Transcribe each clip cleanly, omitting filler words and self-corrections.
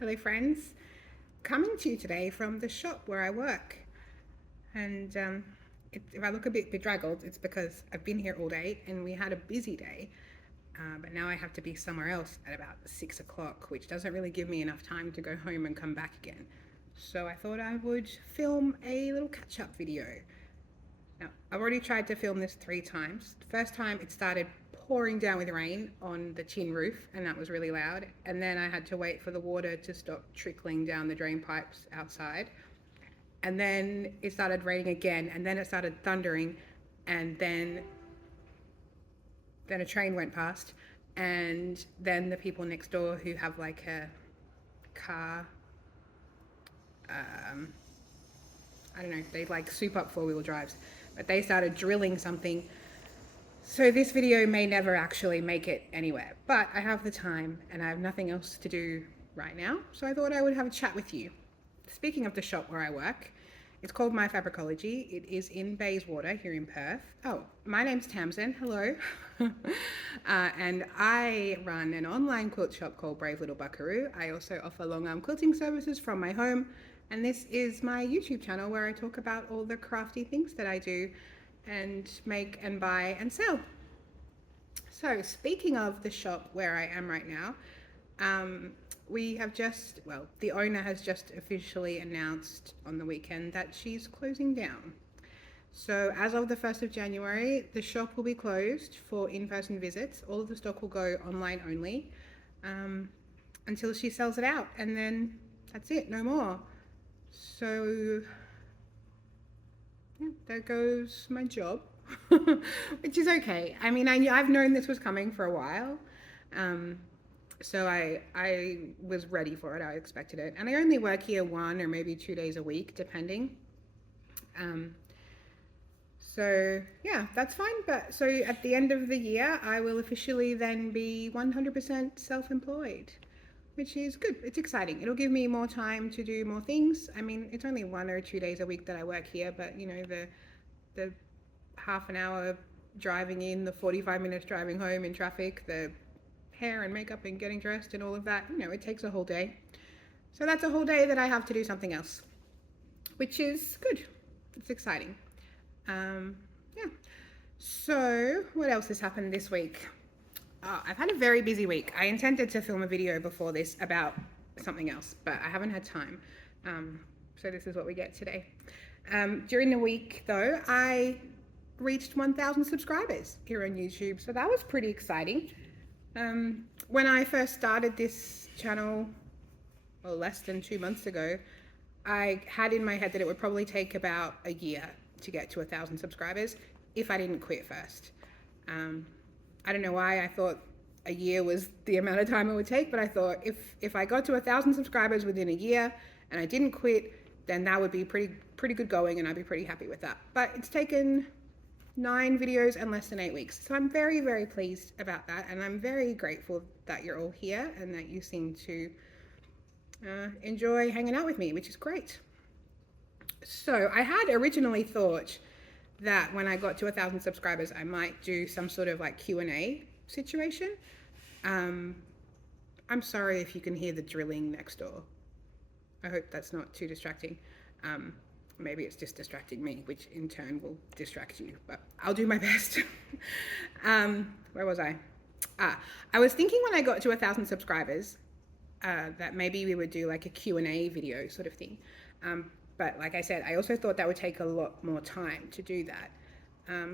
Hello, friends. Coming to you today from the shop where I work. And if I look a bit bedraggled, it's because I've been here all day and we had a busy day. But now I have to be somewhere else at about 6 o'clock, which doesn't really give me enough time to go home and come back again. So I thought I would film a little catch up video. Now, I've already tried to film this 3 times. The first time it started pouring down with rain on the tin roof, and that was really loud. And then I had to wait for the water to stop trickling down the drain pipes outside. And then it started raining again, and then it started thundering, and then a train went past, and then the people next door who have like a car, I don't know, they like soup up four-wheel drives, but they started drilling something. So this video may never actually make it anywhere, but I have the time and I have nothing else to do right now, so I thought I would have a chat with you. Speaking of the shop where I work, it's called My Fabricology. It is in Bayswater here in Perth. Oh, my name's Tamsin. Hello. And I run an online quilt shop called Brave Little Buckaroo. I also offer long arm quilting services from my home. And this is my YouTube channel where I talk about all the crafty things that I do and make and buy and sell. So speaking of the shop where I am right now, the owner has just officially announced on the weekend that she's closing down. So as of the 1st of January, the shop will be closed for in-person visits. All of the stock will go online only until she sells it out, and then that's it, no more. So yeah, there goes my job, which is okay. I mean, I've known this was coming for a while. So I was ready for it. I expected it. And I only work here 1 or maybe 2 days a week, depending. So yeah, that's fine. But so at the end of the year, I will officially then be 100% self-employed, which is good. It's exciting. It'll give me more time to do more things. I mean, it's only 1 or 2 days a week that I work here, but you know, the half an hour driving in, the 45 minutes driving home in traffic, the hair and makeup and getting dressed and all of that, you know, it takes a whole day. So that's a whole day that I have to do something else, which is good. It's exciting. Yeah. So what else has happened this week? I've had a very busy week. I intended to film a video before this about something else, but I haven't had time. So this is what we get today. During the week though, I reached 1,000 subscribers here on YouTube. So that was pretty exciting. When I first started this channel, well, less than 2 months ago, I had in my head that it would probably take about a year to get to 1,000 subscribers if I didn't quit first. I don't know why I thought a year was the amount of time it would take, but I thought if I got to 1,000 subscribers within a year and I didn't quit, then that would be pretty good going and I'd be pretty happy with that. But it's taken 9 videos and less than 8 weeks. So I'm very, very pleased about that. And I'm very grateful that you're all here and that you seem to enjoy hanging out with me, which is great. So I had originally thought that when I got to 1,000 subscribers, I might do some sort of like Q&A situation. I'm sorry if you can hear the drilling next door. I hope that's not too distracting. Maybe it's just distracting me, which in turn will distract you, but I'll do my best. Where was I? I was thinking when I got to 1,000 subscribers that maybe we would do like a Q&A video sort of thing. But like I said, I also thought that would take a lot more time to do that.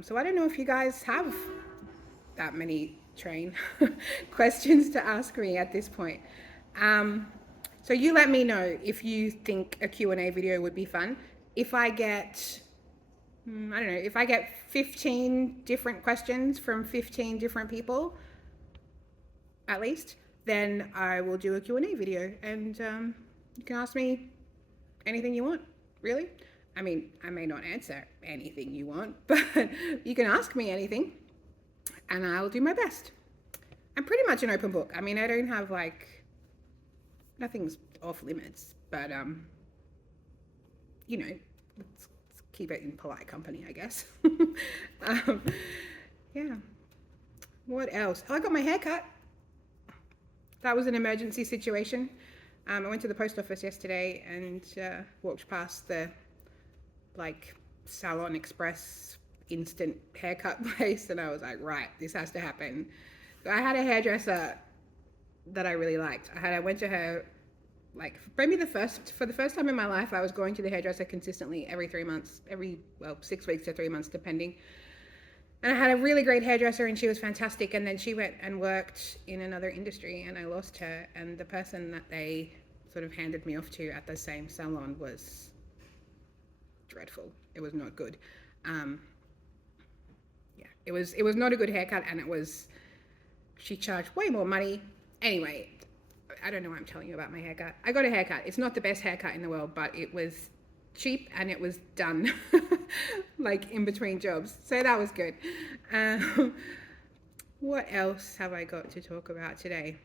So I don't know if you guys have that many train questions to ask me at this point. So you let me know if you think a Q&A video would be fun. If I get, I don't know, if I get 15 different questions from 15 different people, at least, then I will do a Q&A video. And you can ask me anything you want, really. I mean, I may not answer anything you want, but you can ask me anything and I'll do my best. I'm pretty much an open book. I mean, I don't have like, nothing's off limits, but you know, let's keep it in polite company, I guess. Yeah. What else? Oh, I got my hair cut. That was an emergency situation. I went to the post office yesterday and walked past the like Salon Express instant haircut place, and I was like, right, this has to happen. So I had a hairdresser that I really liked. I went to her like maybe for the first time in my life. I was going to the hairdresser consistently every 3 months, 6 weeks to 3 months depending. And I had a really great hairdresser and she was fantastic, and then she went and worked in another industry and I lost her, and the person that they sort of handed me off to at the same salon was dreadful. It was not good. It was not a good haircut, and she charged way more money. Anyway, I don't know why I'm telling you about my haircut. I got a haircut. It's not the best haircut in the world, but it was cheap and it was done like in between jobs. So that was good. What else have I got to talk about today?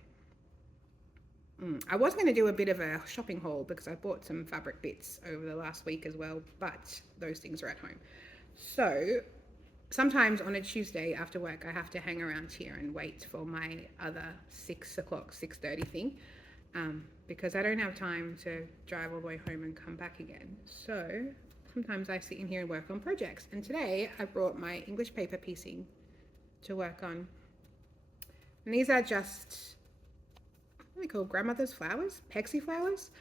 I was going to do a bit of a shopping haul because I bought some fabric bits over the last week as well, but those things are at home. So sometimes on a Tuesday after work, I have to hang around here and wait for my other 6:30 thing, because I don't have time to drive all the way home and come back again. So sometimes I sit in here and work on projects. And today I brought my English paper piecing to work on. And these are just, what are they called? Grandmother's flowers? Pexi flowers.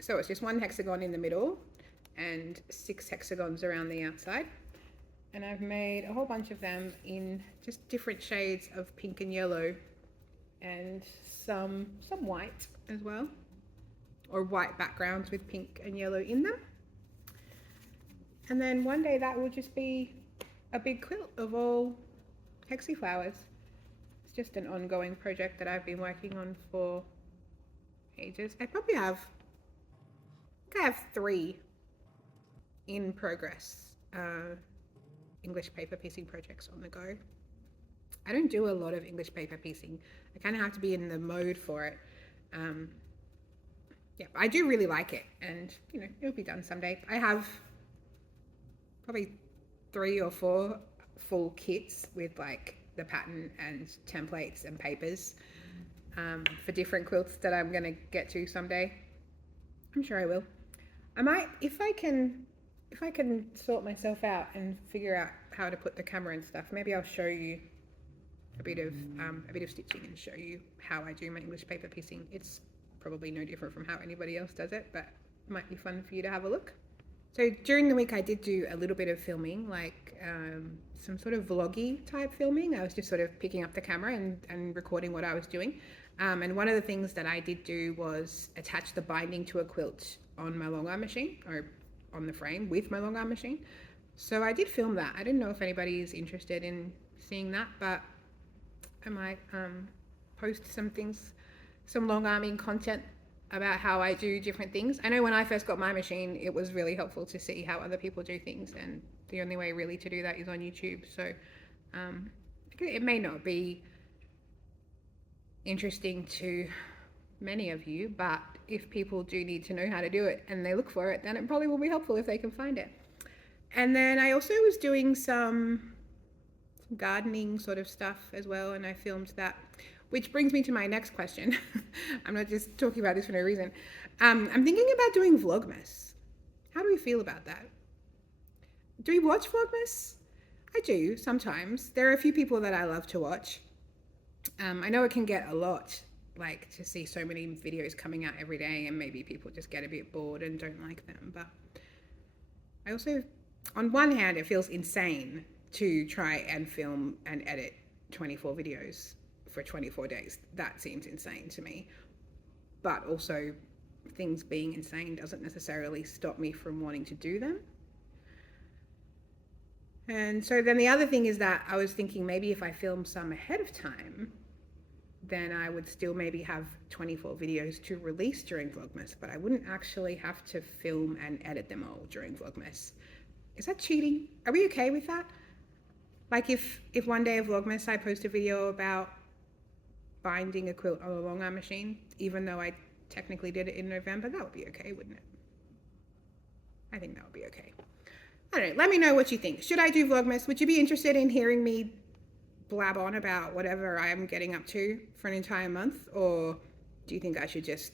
So it's just one hexagon in the middle and 6 hexagons around the outside. And I've made a whole bunch of them in just different shades of pink and yellow, and some white as well, or white backgrounds with pink and yellow in them. And then one day that will just be a big quilt of all hexi flowers. It's just an ongoing project that I've been working on for ages. I have 3 in progress English paper piecing projects on the go. I don't do a lot of English paper piecing. I kind of have to be in the mode for it. I do really like it, and it'll be done someday. I have probably 3 or 4 full kits with like the pattern and templates and papers for different quilts that I'm gonna get to someday. I'm sure I will. I might, if I can sort myself out and figure out how to put the camera and stuff, maybe I'll show you a bit of stitching and show you how I do my English paper piecing. It's probably no different from how anybody else does it, but it might be fun for you to have a look. So during the week I did do a little bit of filming, like some sort of vloggy type filming. I was just sort of picking up the camera and recording what I was doing. And one of the things that I did do was attach the binding to a quilt on my long arm machine, or on the frame with my long arm machine. So I did film that. I didn't know if anybody is interested in seeing that, but I might post some things, some long arming content about how I do different things. I know when I first got my machine, it was really helpful to see how other people do things, and the only way really to do that is on YouTube. So it may not be interesting to many of you, but if people do need to know how to do it and they look for it, then it probably will be helpful if they can find it. And then I also was doing some gardening sort of stuff as well, and I filmed that, which brings me to my next question. I'm not just talking about this for no reason. I'm thinking about doing Vlogmas. How do we feel about that? Do we watch Vlogmas? I do sometimes. There are a few people that I love to watch. I know it can get a lot, like to see so many videos coming out every day, and maybe people just get a bit bored and don't like them. But I also, on one hand, it feels insane to try and film and edit 24 videos for 24 days. That seems insane to me. But also, things being insane doesn't necessarily stop me from wanting to do them. And so then the other thing is that I was thinking maybe if I film some ahead of time, then I would still maybe have 24 videos to release during Vlogmas, but I wouldn't actually have to film and edit them all during Vlogmas. Is that cheating? Are we okay with that? Like if one day of Vlogmas I post a video about binding a quilt on a long arm machine, even though I technically did it in November, that would be okay, wouldn't it? I think that would be okay. I don't know, let me know what you think. Should I do Vlogmas? Would you be interested in hearing me blab on about whatever I'm getting up to for an entire month? Or do you think I should just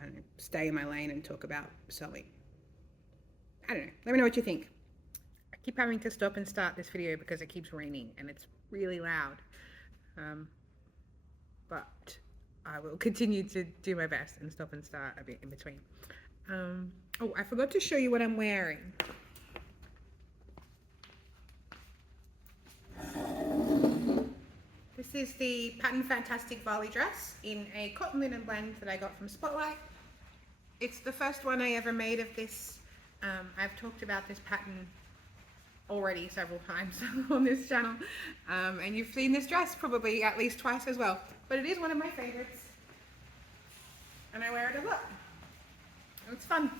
I don't know, stay in my lane and talk about sewing. I don't know. Let me know what you think. I keep having to stop and start this video because it keeps raining and it's really loud. But I will continue to do my best and stop and start a bit in between. Oh, I forgot to show you what I'm wearing. This is the Pattern Fantastic Volley dress in a cotton linen blend that I got from Spotlight. It's the first one I ever made of this. I've talked about this pattern already several times on this channel, and you've seen this dress probably at least twice as well, but it is one of my favorites and I wear it a lot. It's fun.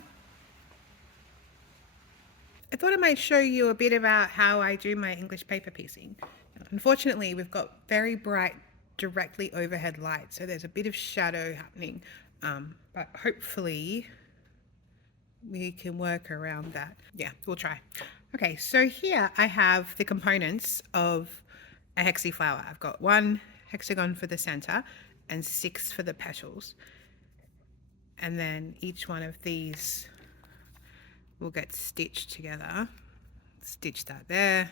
I thought I might show you a bit about how I do my English paper piecing. Unfortunately, we've got very bright directly overhead light, so there's a bit of shadow happening, but hopefully we can work around that. Yeah, we'll try. Okay, so here I have the components of a hexi flower. I've got 1 hexagon for the center and 6 for the petals. And then each one of these will get stitched together. Stitch that there.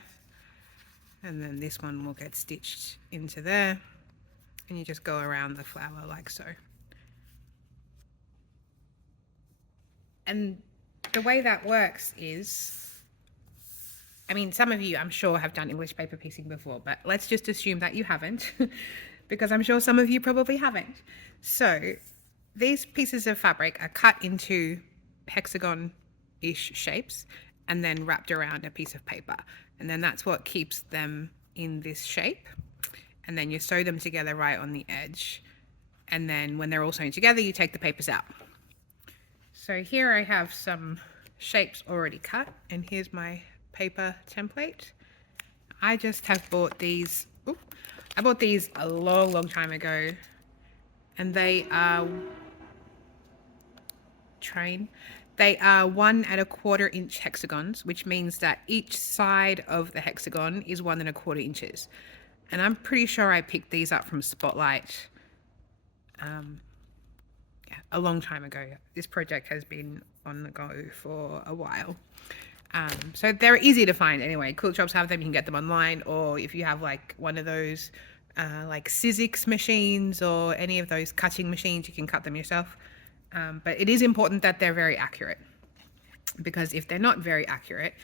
And then this one will get stitched into there. And you just go around the flower like so. And the way that works is, I mean, some of you I'm sure have done English paper piecing before, but let's just assume that you haven't, because I'm sure some of you probably haven't. So these pieces of fabric are cut into hexagon-ish shapes and then wrapped around a piece of paper. And then that's what keeps them in this shape. And then you sew them together right on the edge. And then when they're all sewn together, you take the papers out. So here I have some shapes already cut, and here's my paper template. I just have bought these. I bought these a long time ago, and they are They are 1 1/4 inch hexagons, which means that each side of the hexagon is 1 1/4 inches. And I'm pretty sure I picked these up from Spotlight a long time ago. This project has been on the go for a while. So they're easy to find anyway. Quilt shops have them, you can get them online, or if you have like one of those like Sizzix machines or any of those cutting machines, you can cut them yourself. But it is important that they're very accurate, because if they're not very accurate,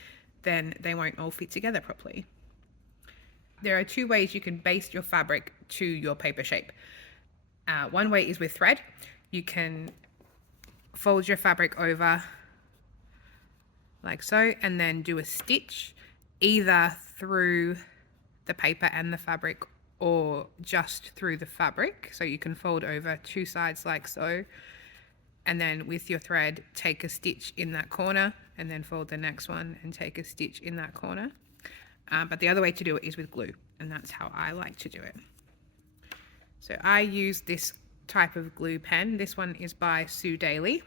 then they won't all fit together properly. There are 2 ways you can baste your fabric to your paper shape. One way is with thread. You can fold your fabric over like so, and then do a stitch either through the paper and the fabric or just through the fabric. So you can fold over 2 sides like so, and then with your thread take a stitch in that corner, and then fold the next one and take a stitch in that corner. But the other way to do it is with glue, and that's how I like to do it. So I use this type of glue pen. This one is by Sue Daly,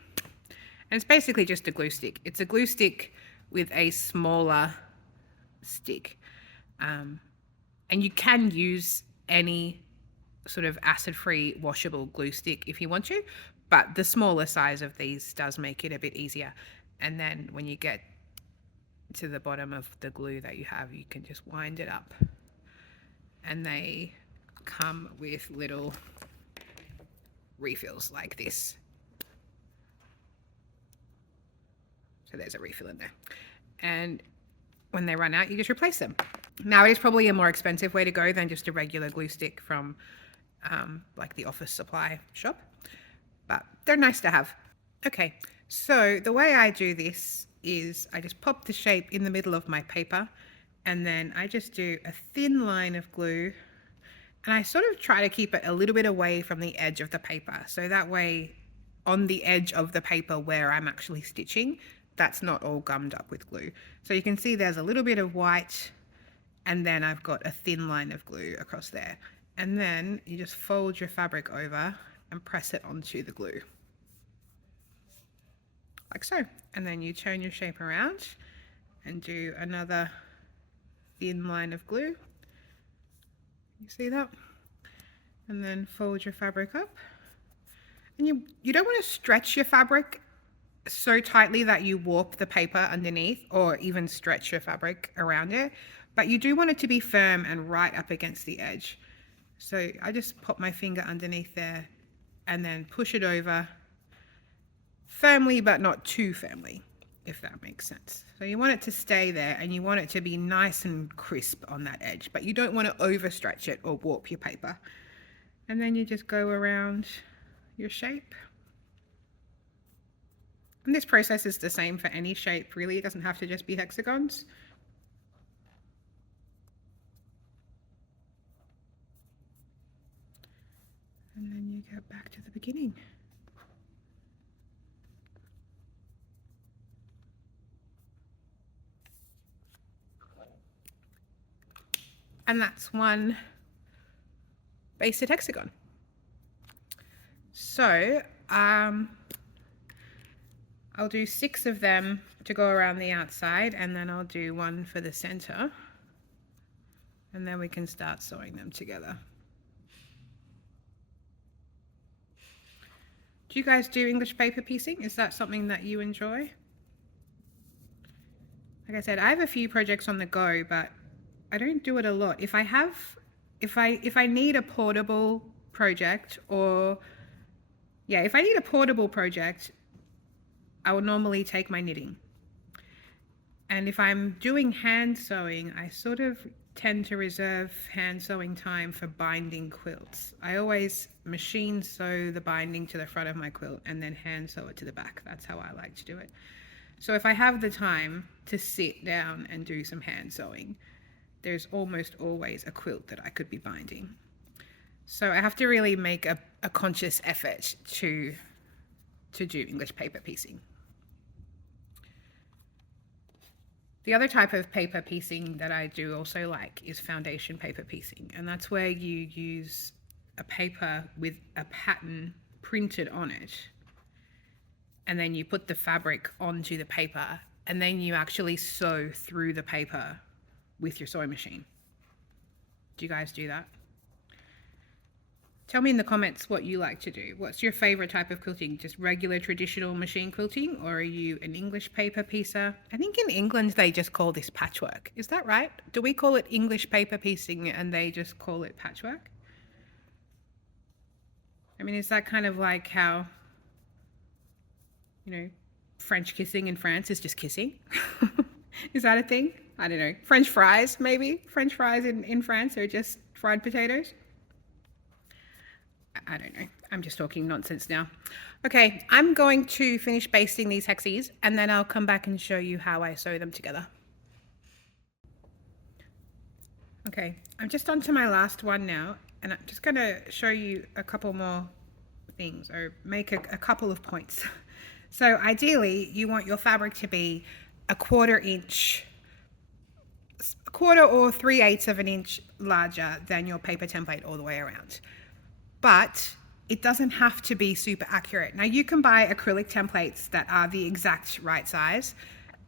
and it's basically just a glue stick. It's a glue stick with a smaller stick, and you can use any sort of acid-free washable glue stick if you want to, but the smaller size of these does make it a bit easier. And then when you get to the bottom of the glue that you have, you can just wind it up, and they come with little refills like this. So there's a refill in there, and when they run out, you just replace them. Now, it is probably a more expensive way to go than just a regular glue stick from like the office supply shop, but they're nice to have. Okay, so the way I do this is I just pop the shape in the middle of my paper, and then I just do a thin line of glue, and I sort of try to keep it a little bit away from the edge of the paper, so that way on the edge of the paper where I'm actually stitching, that's not all gummed up with glue. So you can see there's a little bit of white, and then I've got a thin line of glue across there. And then you just fold your fabric over and press it onto the glue. Like so. And then you turn your shape around and do another thin line of glue. You see that? And then fold your fabric up And you don't want to stretch your fabric so tightly that you warp the paper underneath or even stretch your fabric around it, but you do want it to be firm and right up against the edge. So I just pop my finger underneath there and then push it over firmly, but not too firmly, if that makes sense. So you want it to stay there and you want it to be nice and crisp on that edge, but you don't want to overstretch it or warp your paper. And then you just go around your shape. And this process is the same for any shape, really. It doesn't have to just be hexagons. And then you get back to the beginning. And that's one basted hexagon. So I'll do 6 of them to go around the outside, and then I'll do 1 for the center, and then we can start sewing them together. Do you guys do English paper piecing? Is that something that you enjoy? Like I said, I have a few projects on the go, but I don't do it a lot. If I need a portable project, if I need a portable project, I will normally take my knitting. And if I'm doing hand sewing, I sort of tend to reserve hand sewing time for binding quilts. I always machine sew the binding to the front of my quilt and then hand sew it to the back. That's how I like to do it. So if I have the time to sit down and do some hand sewing, there's almost always a quilt that I could be binding. So I have to really make a conscious effort to do English paper piecing. The other type of paper piecing that I do also like is foundation paper piecing, and that's where you use a paper with a pattern printed on it, and then you put the fabric onto the paper, and then you actually sew through the paper with your sewing machine. Do you guys do that? Tell me in the comments what you like to do. What's your favorite type of quilting? Just regular traditional machine quilting, or are you an English paper piecer? I think in England they just call this patchwork. Is that right? Do we call it English paper piecing and they just call it patchwork? I mean, is that kind of like how, French kissing in France is just kissing? Is that a thing? I don't know. French fries, maybe? French fries in France are just fried potatoes? I don't know. I'm just talking nonsense now. Okay, I'm going to finish basting these hexies and then I'll come back and show you how I sew them together. Okay, I'm just on to my last one now, and I'm just going to show you a couple more things, or make a couple of points. So ideally, you want your fabric to be a quarter or 3/8 of an inch larger than your paper template all the way around. But it doesn't have to be super accurate. Now you can buy acrylic templates that are the exact right size.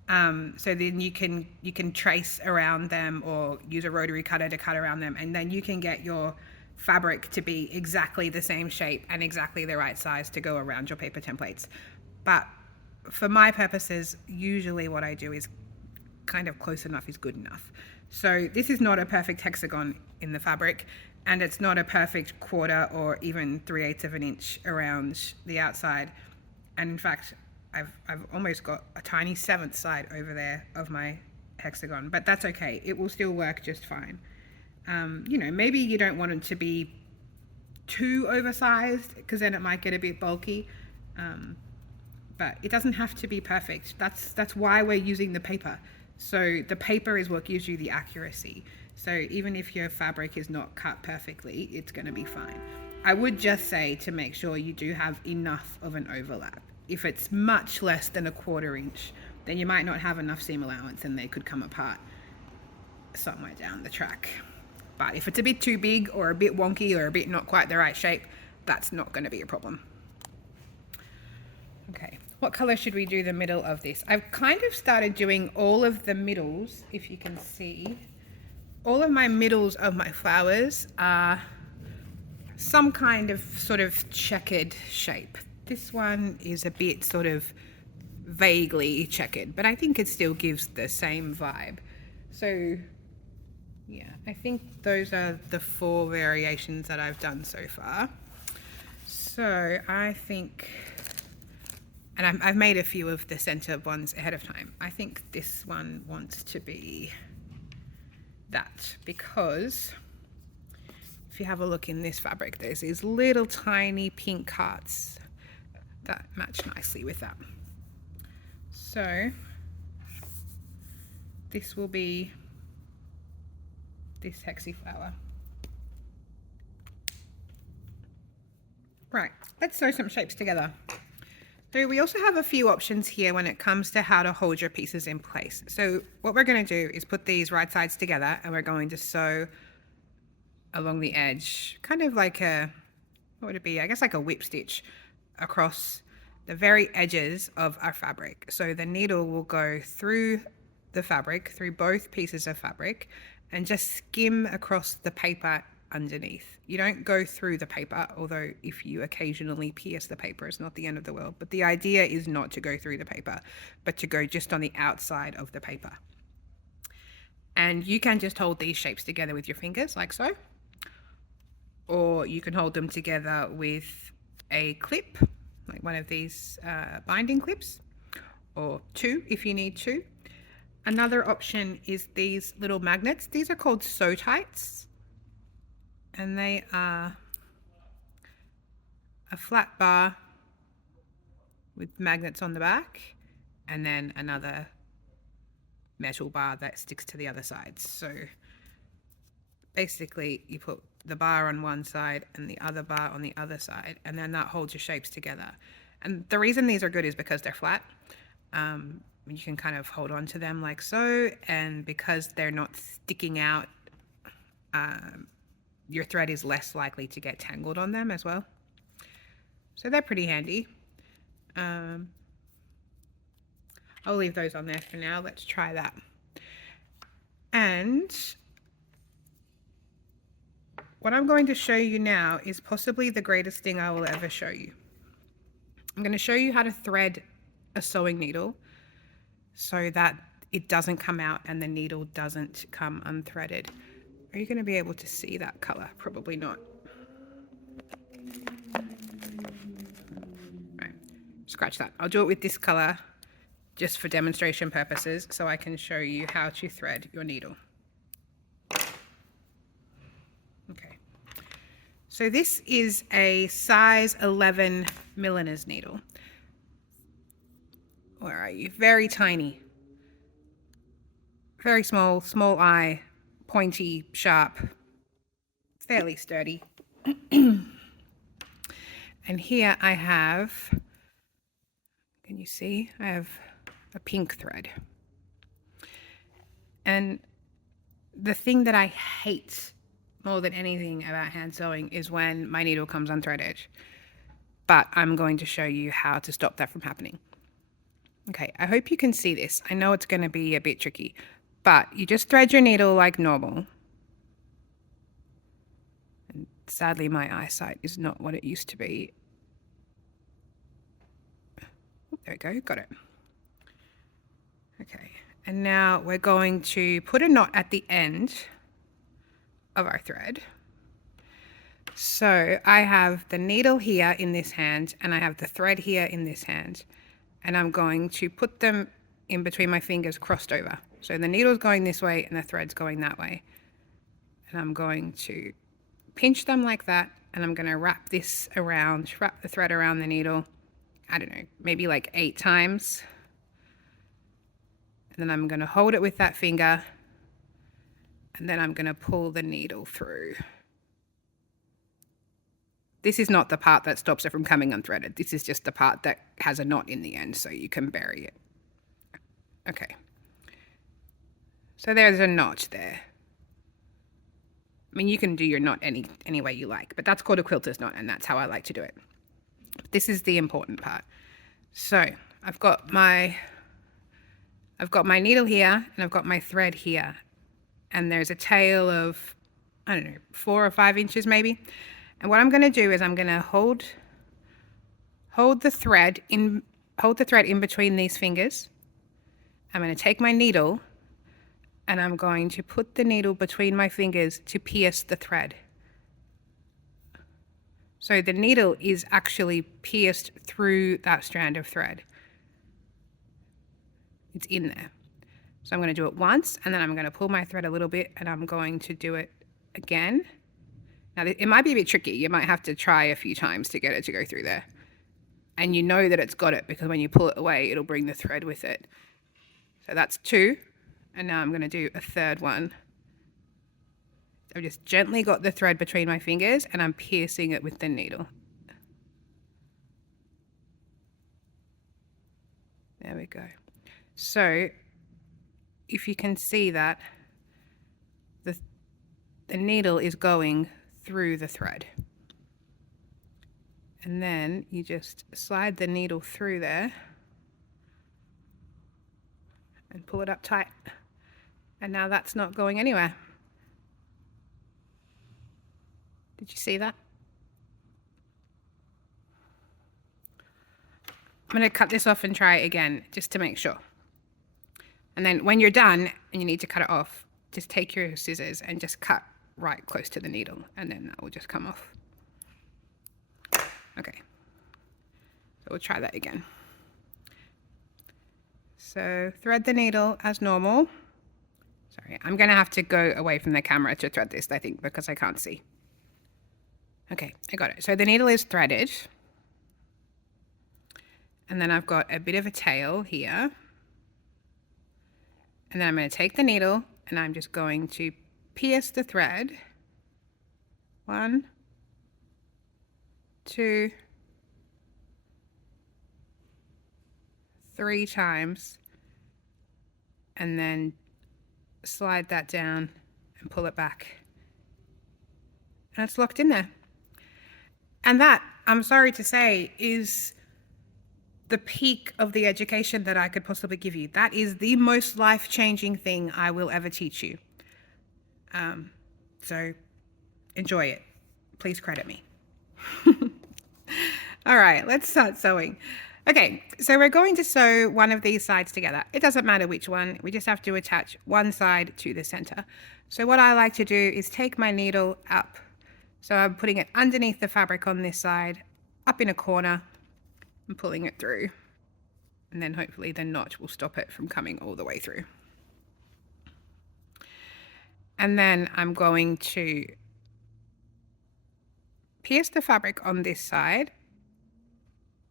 So then you can trace around them or use a rotary cutter to cut around them, and then you can get your fabric to be exactly the same shape and exactly the right size to go around your paper templates. But for my purposes, usually what I do is kind of close enough is good enough. So this is not a perfect hexagon in the fabric, and it's not a perfect quarter or even 3/8 of an inch around the outside. And in fact, I've almost got a tiny 7th side over there of my hexagon, but that's okay. It will still work just fine. Maybe you don't want it to be too oversized because then it might get a bit bulky. But it doesn't have to be perfect. That's why we're using the paper. So the paper is what gives you the accuracy. So even if your fabric is not cut perfectly, it's going to be fine. I would just say to make sure you do have enough of an overlap. If it's much less than a 1/4 inch, then you might not have enough seam allowance and they could come apart somewhere down the track. But if it's a bit too big or a bit wonky or a bit not quite the right shape, that's not going to be a problem. Okay, what color should we do the middle of this? I've kind of started doing all of the middles, if you can see. All of my middles of my flowers are some kind of sort of checkered shape. This one is a bit sort of vaguely checkered, but I think it still gives the same vibe. So yeah, I think those are the 4 variations that I've done so far. So I think, and I've made a few of the center ones ahead of time. I think this one wants to be that, because if you have a look in this fabric, there's these little tiny pink hearts that match nicely with that. So this will be this hexy flower. Right, let's sew some shapes together. So we also have a few options here when it comes to how to hold your pieces in place. So what we're going to do is put these right sides together, and we're going to sew along the edge, kind of like a, what would it be? I guess like a whip stitch across the very edges of our fabric. So the needle will go through the fabric, through both pieces of fabric, and just skim across the paper underneath. You don't go through the paper, although if you occasionally pierce the paper, it's not the end of the world. But the idea is not to go through the paper, but to go just on the outside of the paper. And you can just hold these shapes together with your fingers, like so. Or you can hold them together with a clip, like one of these binding clips, or 2 if you need 2. Another option is these little magnets. These are called sew tights, and they are a flat bar with magnets on the back, and then another metal bar that sticks to the other side. So basically you put the bar on one side and the other bar on the other side, and then that holds your shapes together. And the reason these are good is because they're flat. You can kind of hold on to them like so, and because they're not sticking out, your thread is less likely to get tangled on them as well. So they're pretty handy. I'll leave those on there for now. Let's try that. And what I'm going to show you now is possibly the greatest thing I will ever show you. I'm going to show you how to thread a sewing needle so that it doesn't come out and the needle doesn't come unthreaded. Are you going to be able to see that color? Probably not. Right, scratch that. I'll do it with this color just for demonstration purposes, so I can show you how to thread your needle. Okay, so this is a size 11 milliner's needle. Where are you? Very tiny, very small, small eye, pointy, sharp, fairly sturdy. And here I have, can you see? I have a pink thread. And the thing that I hate more than anything about hand sewing is when my needle comes unthreaded. But I'm going to show you how to stop that from happening. Okay, I hope you can see this. I know it's going to be a bit tricky, but you just thread your needle like normal. And sadly, my eyesight is not what it used to be. There we go, got it. Okay, and now we're going to put a knot at the end of our thread. So I have the needle here in this hand, and I have the thread here in this hand. And I'm going to put them in between my fingers crossed over. So the needle's going this way and the thread's going that way. And I'm going to pinch them like that, and I'm going to wrap this around, wrap the thread around the needle, I don't know, maybe like 8 times. And then I'm going to hold it with that finger, and then I'm going to pull the needle through. This is not the part that stops it from coming unthreaded. This is just the part that has a knot in the end, so you can bury it. Okay. So there's a notch there. I mean, you can do your knot any way you like, but that's called a quilter's knot, and that's how I like to do it. This is the important part. So I've got my needle here, and I've got my thread here, and there's a tail of, I don't know, 4 or 5 inches maybe. And what I'm going to do is I'm going to hold the thread in between these fingers. I'm going to take my needle and I'm going to put the needle between my fingers to pierce the thread. So the needle is actually pierced through that strand of thread. It's in there. So I'm going to do it once, and then I'm going to pull my thread a little bit, and I'm going to do it again. Now, it might be a bit tricky. You might have to try a few times to get it to go through there. And you know that it's got it because when you pull it away, it'll bring the thread with it. So that's 2. And now I'm going to do a third one. I've just gently got the thread between my fingers and I'm piercing it with the needle. There we go. So if you can see that the needle is going through the thread. And then you just slide the needle through there and pull it up tight. And now that's not going anywhere. Did you see that? I'm going to cut this off and try it again just to make sure. And then when you're done and you need to cut it off, just take your scissors and just cut right close to the needle, and then that will just come off. Okay, so we'll try that again. So thread the needle as normal. Sorry, I'm going to have to go away from the camera to thread this, I think, because I can't see. Okay, I got it. So the needle is threaded. And then I've got a bit of a tail here. And then I'm going to take the needle and I'm just going to pierce the thread. 1, 2, 3 times. And then slide that down and pull it back. And it's locked in there. And that, I'm sorry to say, is the peak of the education that I could possibly give you. That is the most life-changing thing I will ever teach you. So enjoy it. Please credit me. All right, let's start sewing. Okay, so we're going to sew one of these sides together. It doesn't matter which one. We just have to attach one side to the center. So what I like to do is take my needle up. So I'm putting it underneath the fabric on this side, up in a corner, and pulling it through. And then hopefully the notch will stop it from coming all the way through. And then I'm going to pierce the fabric on this side.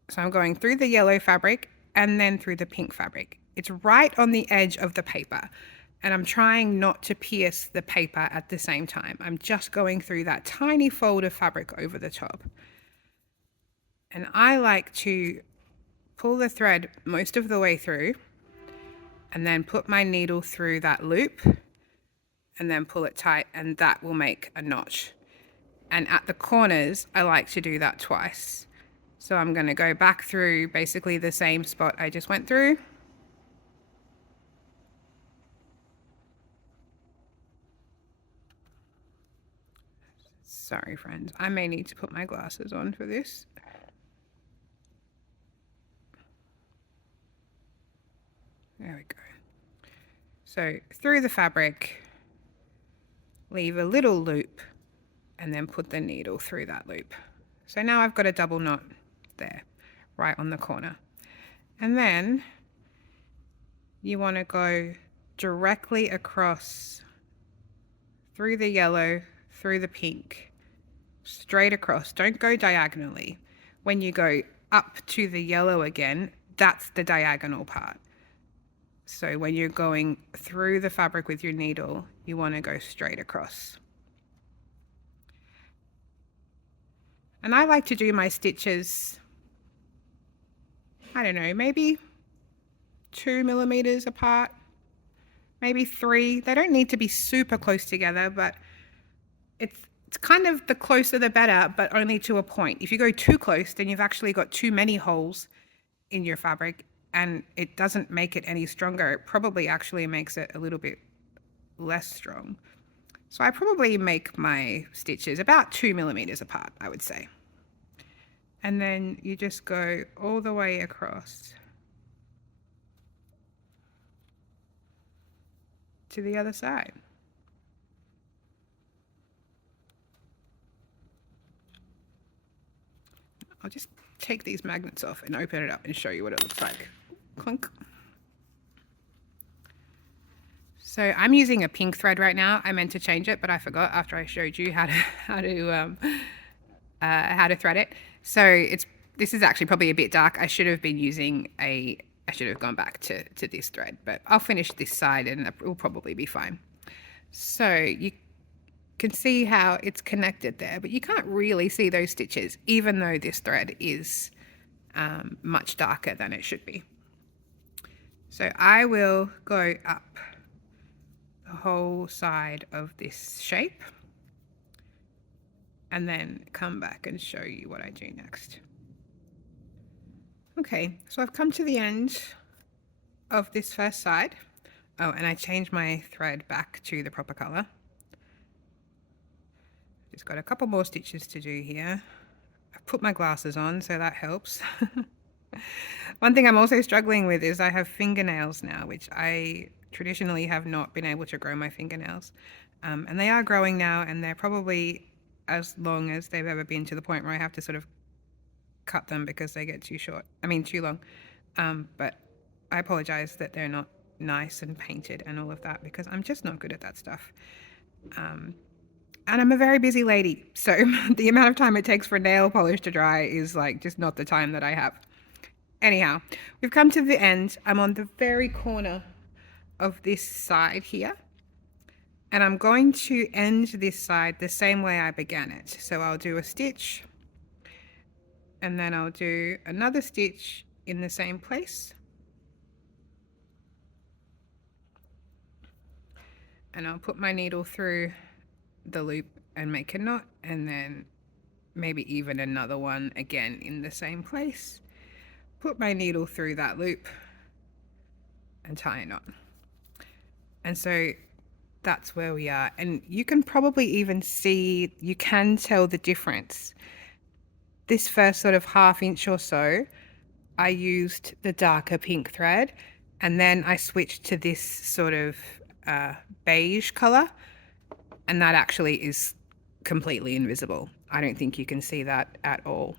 So I'm going through the yellow fabric and then through the pink fabric. It's right on the edge of the paper. And I'm trying not to pierce the paper at the same time. I'm just going through that tiny fold of fabric over the top. And I like to pull the thread most of the way through and then put my needle through that loop and then pull it tight, and that will make a notch. And at the corners, I like to do that twice. So I'm going to go back through basically the same spot I just went through. Sorry, friends, I may need to put my glasses on for this. There we go. So through the fabric, leave a little loop, and then put the needle through that loop. So now I've got a double knot there, right on the corner. And then you want to go directly across through the yellow, through the pink, straight across. Don't go diagonally. When you go up to the yellow again, that's the diagonal part. So when you're going through the fabric with your needle, you want to go straight across. And I like to do my stitches, I don't know, maybe 2 millimeters apart, maybe 3. They don't need to be super close together, but it's kind of the closer the better, but only to a point. If you go too close, then you've actually got too many holes in your fabric, and it doesn't make it any stronger. It probably actually makes it a little bit less strong. So I probably make my stitches about 2 millimeters apart, I would say. And then you just go all the way across to the other side. I'll just take these magnets off and open it up and show you what it looks like. Clunk. So I'm using a pink thread right now. I meant to change it, but I forgot after I showed you how to thread it. So this is actually probably a bit dark. I should have been using I should have gone back to this thread, but I'll finish this side and it will probably be fine. So you can see how it's connected there, but you can't really see those stitches, even though this thread is much darker than it should be. So I will go up the whole side of this shape and then come back and show you what I do next. Okay, so I've come to the end of this first side. Oh, and I changed my thread back to the proper color. Just got a couple more stitches to do here. I've put my glasses on, so that helps. One thing I'm also struggling with is I have fingernails now, which I traditionally have not been able to grow my fingernails. And they are growing now, and they're probably as long as they've ever been, to the point where I have to sort of cut them because they get too long. But I apologize that they're not nice and painted and all of that, because I'm just not good at that stuff. And I'm a very busy lady, so the amount of time it takes for nail polish to dry is like just not the time that I have. Anyhow, we've come to the end. I'm on the very corner of this side here, and I'm going to end this side the same way I began it. So I'll do a stitch, and then I'll do another stitch in the same place, and I'll put my needle through the loop and make a knot, and then maybe even another one again in the same place, put my needle through that loop and tie a knot. And so that's where we are. And you can probably even see, you can tell the difference. This first sort of ½ inch or so, I used the darker pink thread, and then I switched to this sort of beige color, and that actually is completely invisible. I don't think you can see that at all.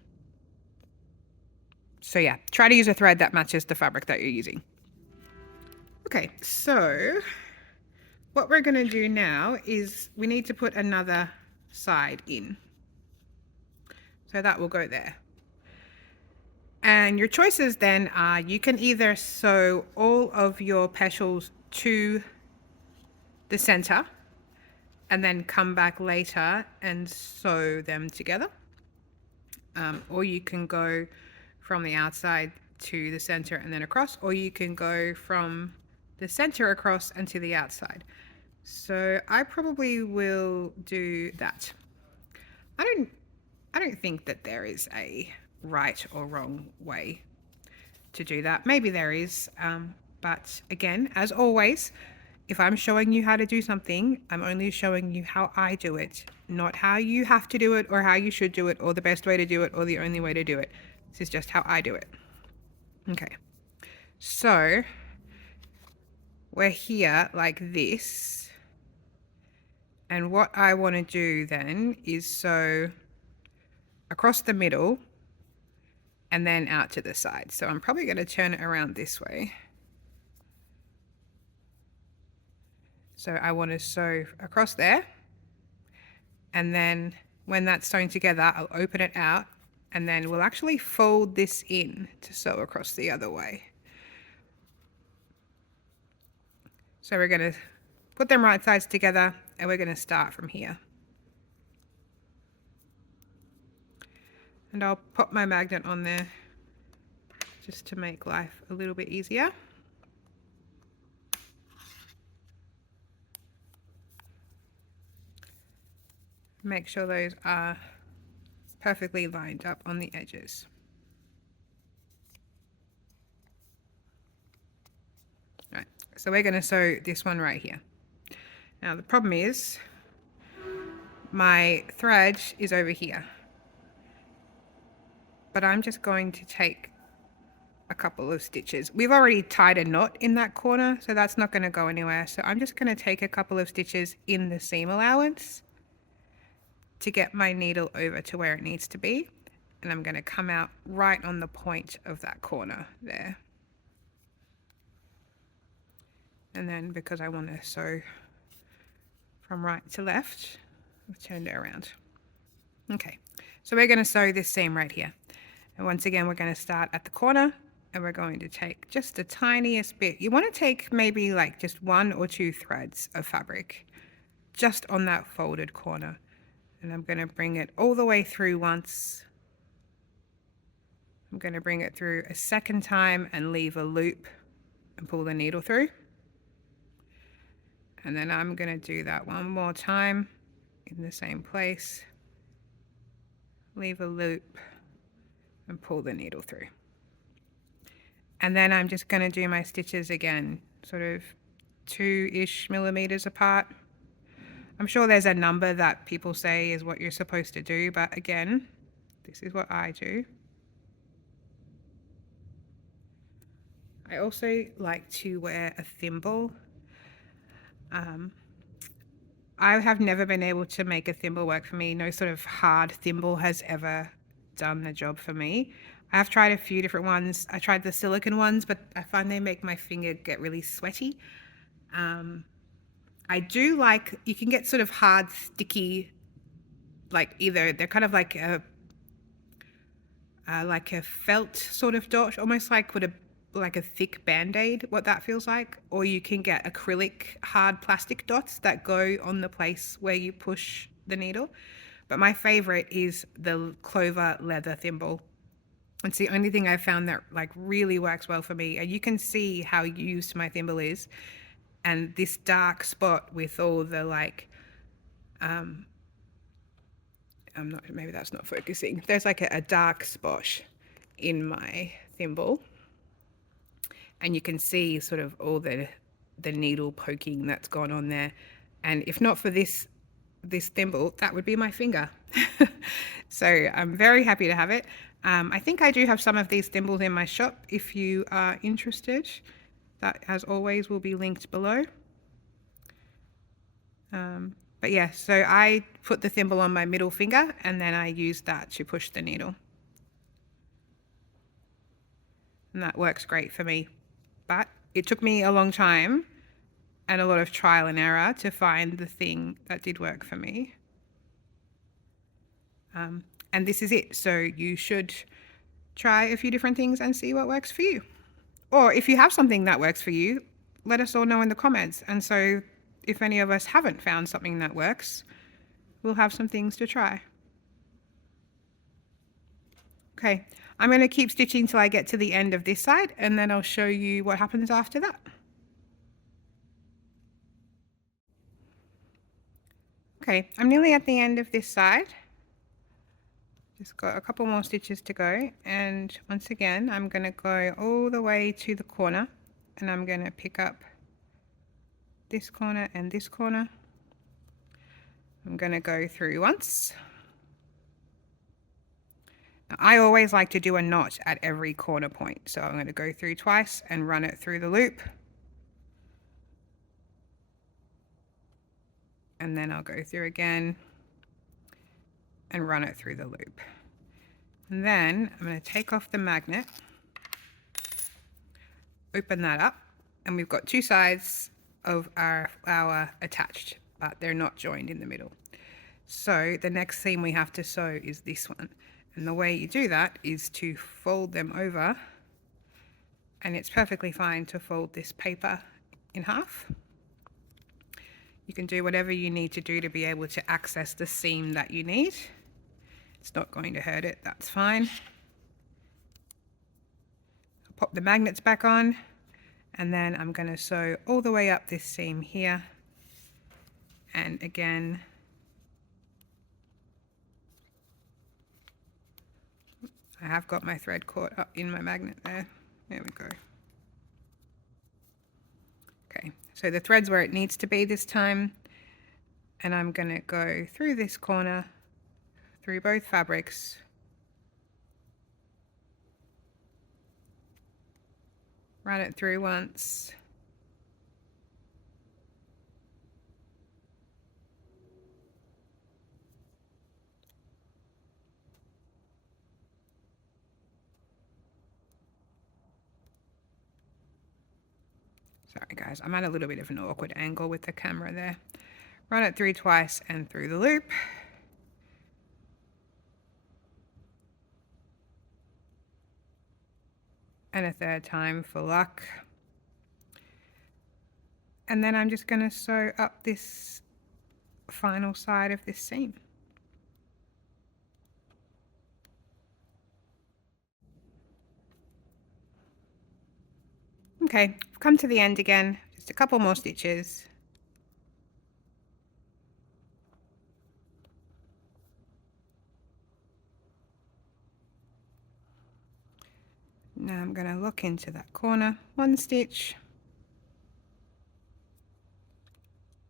So yeah, try to use a thread that matches the fabric that you're using. Okay, so what we're going to do now is we need to put another side in. So that will go there. And your choices then are, you can either sew all of your petals to the center and then come back later and sew them together. Or you can go from the outside to the center and then across, or you can go from the center across and to the outside. So I probably will do that. I don't think that there is a right or wrong way to do that. Maybe there is, but again, as always, if I'm showing you how to do something, I'm only showing you how I do it, not how you have to do it or how you should do it or the best way to do it or the only way to do it. This is just how I do it. Okay, so we're here like this, and what I want to do then is sew across the middle and then out to the side. So I'm probably going to turn it around this way. So I want to sew across there, and then when that's sewn together, I'll open it out, and then we'll actually fold this in to sew across the other way. So we're going to put them right sides together, and we're going to start from here. And I'll pop my magnet on there just to make life a little bit easier. Make sure those are perfectly lined up on the edges. Right, so we're going to sew this one right here. Now the problem is my thread is over here, but I'm just going to take a couple of stitches. We've already tied a knot in that corner, so that's not going to go anywhere. So I'm just going to take a couple of stitches in the seam allowance to get my needle over to where it needs to be. And I'm going to come out right on the point of that corner there. And then because I want to sew from right to left, I've turned it around. Okay, so we're going to sew this seam right here. And once again, we're going to start at the corner and we're going to take just the tiniest bit. You want to take maybe like just 1 or 2 threads of fabric just on that folded corner. And I'm going to bring it all the way through once. I'm going to bring it through a second time and leave a loop and pull the needle through. And then I'm going to do that one more time in the same place. Leave a loop and pull the needle through. And then I'm just going to do my stitches again, sort of 2-ish millimeters apart. I'm sure there's a number that people say is what you're supposed to do, but again, this is what I do. I also like to wear a thimble. I have never been able to make a thimble work for me. No sort of hard thimble has ever done the job for me. I have tried a few different ones. I tried the silicone ones, but I find they make my finger get really sweaty. I do like, you can get sort of hard, sticky, like either, they're kind of like a felt sort of dot, almost like like a thick band-aid, what that feels like. Or you can get acrylic hard plastic dots that go on the place where you push the needle. But my favorite is the Clover leather thimble. It's the only thing I've found that like really works well for me. And you can see how used my thimble is. And this dark spot with all the like, maybe that's not focusing. There's like a dark spot in my thimble. And you can see sort of all the needle poking that's gone on there. And if not for this thimble, that would be my finger. So I'm very happy to have it. I think I do have some of these thimbles in my shop if you are interested. That, as always, will be linked below. But yeah, so I put the thimble on my middle finger and then I use that to push the needle. And that works great for me. But it took me a long time and a lot of trial and error to find the thing that did work for me. And this is it. So you should try a few different things and see what works for you. Or if you have something that works for you, let us all know in the comments. And so if any of us haven't found something that works, we'll have some things to try. Okay, I'm going to keep stitching till I get to the end of this side and then I'll show you what happens after that. Okay, I'm nearly at the end of this side. Just got a couple more stitches to go, and once again I'm going to go all the way to the corner and I'm going to pick up this corner and this corner. I'm going to go through once. Now, I always like to do a knot at every corner point, so I'm going to go through twice and run it through the loop. And then I'll go through again and run it through the loop. And then I'm going to take off the magnet, open that up, and we've got 2 sides of our flower attached, but they're not joined in the middle. So the next seam we have to sew is this one. And the way you do that is to fold them over, and it's perfectly fine to fold this paper in half. You can do whatever you need to do to be able to access the seam that you need. It's not going to hurt it, that's fine. I'll pop the magnets back on, and then I'm going to sew all the way up this seam here. And again, I have got my thread caught up in my magnet there. There we go. Okay, so the thread's where it needs to be this time. And I'm going to go through this corner, through both fabrics. Run it through once. Sorry guys, I'm at a little bit of an awkward angle with the camera there. Run it through twice and through the loop. And a third time for luck. And then I'm just going to sew up this final side of this seam. Okay, I've come to the end again, just a couple more stitches. Now I'm going to look into that corner, one stitch.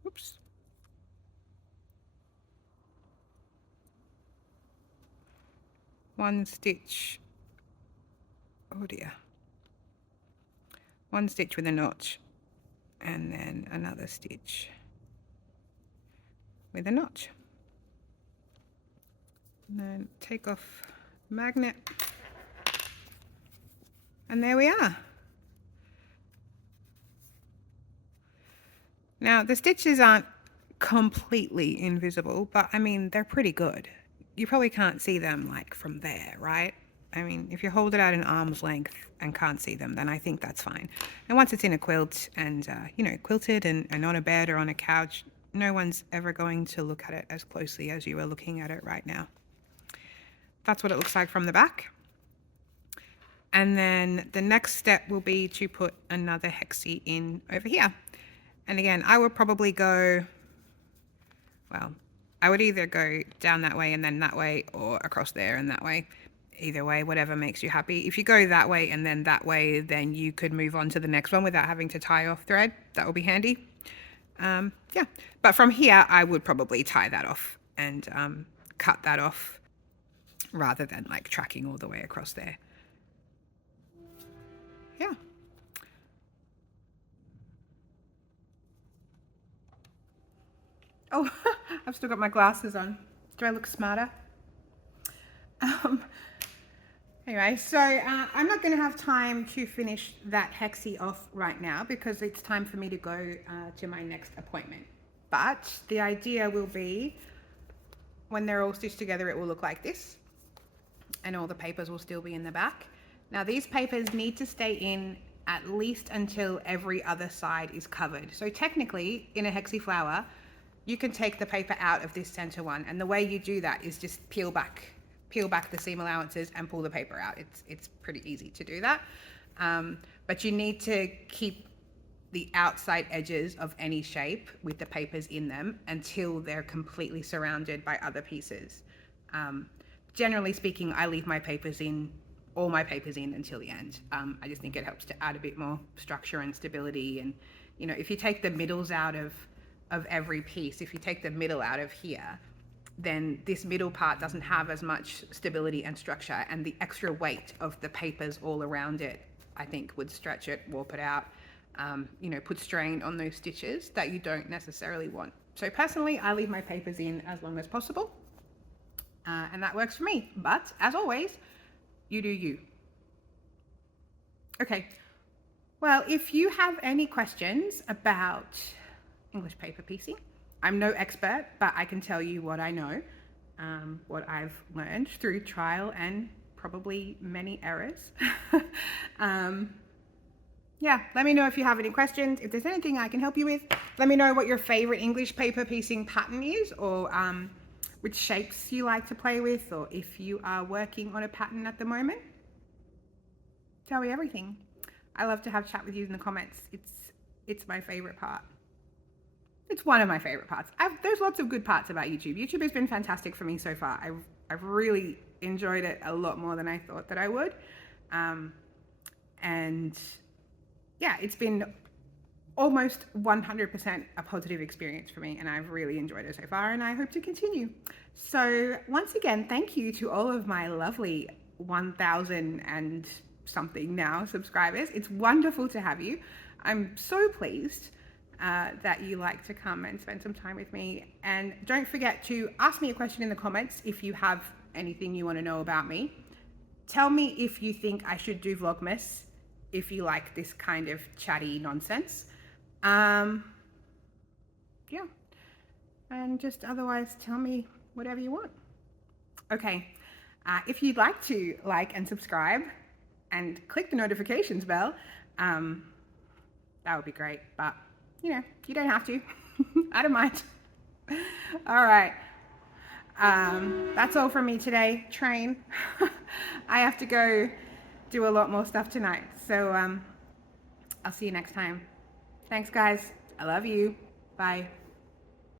Oops. One stitch. Oh dear. One stitch with a notch, and then another stitch with a notch. And then take off the magnet. And there we are. Now the stitches aren't completely invisible, but I mean, they're pretty good. You probably can't see them like from there, right? I mean, if you hold it at an arm's length and can't see them, then I think that's fine. And once it's in a quilt and, you know, quilted and on a bed or on a couch, no one's ever going to look at it as closely as you are looking at it right now. That's what it looks like from the back. And then the next step will be to put another hexie in over here. And again, I would probably go, well, I would either go down that way and then that way, or across there and that way. Either way, whatever makes you happy. If you go that way and then that way, then you could move on to the next one without having to tie off thread. That will be handy. Yeah, but from here, I would probably tie that off and cut that off rather than like tracking all the way across there. Yeah. Oh, I've still got my glasses on. Do I look smarter? Anyway, so I'm not going to have time to finish that hexie off right now because it's time for me to go to my next appointment. But the idea will be when they're all stitched together, it will look like this. And all the papers will still be in the back. Now these papers need to stay in at least until every other side is covered. So technically, in a hexie flower, you can take the paper out of this center one. And the way you do that is just peel back the seam allowances and pull the paper out. It's pretty easy to do that. But you need to keep the outside edges of any shape with the papers in them until they're completely surrounded by other pieces. Generally speaking, I leave my papers in, all my papers in until the end. I just think it helps to add a bit more structure and stability. And, you know, if you take the middles out of every piece, if you take the middle out of here, then this middle part doesn't have as much stability and structure, and the extra weight of the papers all around it, I think, would stretch it, warp it out, you know, put strain on those stitches that you don't necessarily want. So personally, I leave my papers in as long as possible, and that works for me. But as always, you do you. Okay, well, if you have any questions about English paper piecing, I'm no expert, but I can tell you what I know, what I've learned through trial and probably many errors. Yeah, let me know if you have any questions. If there's anything I can help you with, let me know what your favorite English paper piecing pattern is, or which shapes you like to play with, or if you are working on a pattern at the moment. Tell me everything. I love to have chat with you in the comments. It's my favorite part. It's one of my favorite parts. There's lots of good parts about YouTube. YouTube has been fantastic for me so far. I've really enjoyed it a lot more than I thought that I would. And yeah, it's been almost 100% a positive experience for me, and I've really enjoyed it so far, and I hope to continue. So once again, thank you to all of my lovely 1,000 and something now subscribers. It's wonderful to have you. I'm so pleased that you like to come and spend some time with me. And don't forget to ask me a question in the comments if you have anything you want to know about me. Tell me if you think I should do Vlogmas, if you like this kind of chatty nonsense. Yeah, and just otherwise tell me whatever you want. Okay, if you'd like to like and subscribe and click the notifications bell, that would be great, but you know, you don't have to. I don't mind. All right, that's all from me today. Train. I have to go do a lot more stuff tonight, so I'll see you next time. Thanks, guys. I love you. Bye.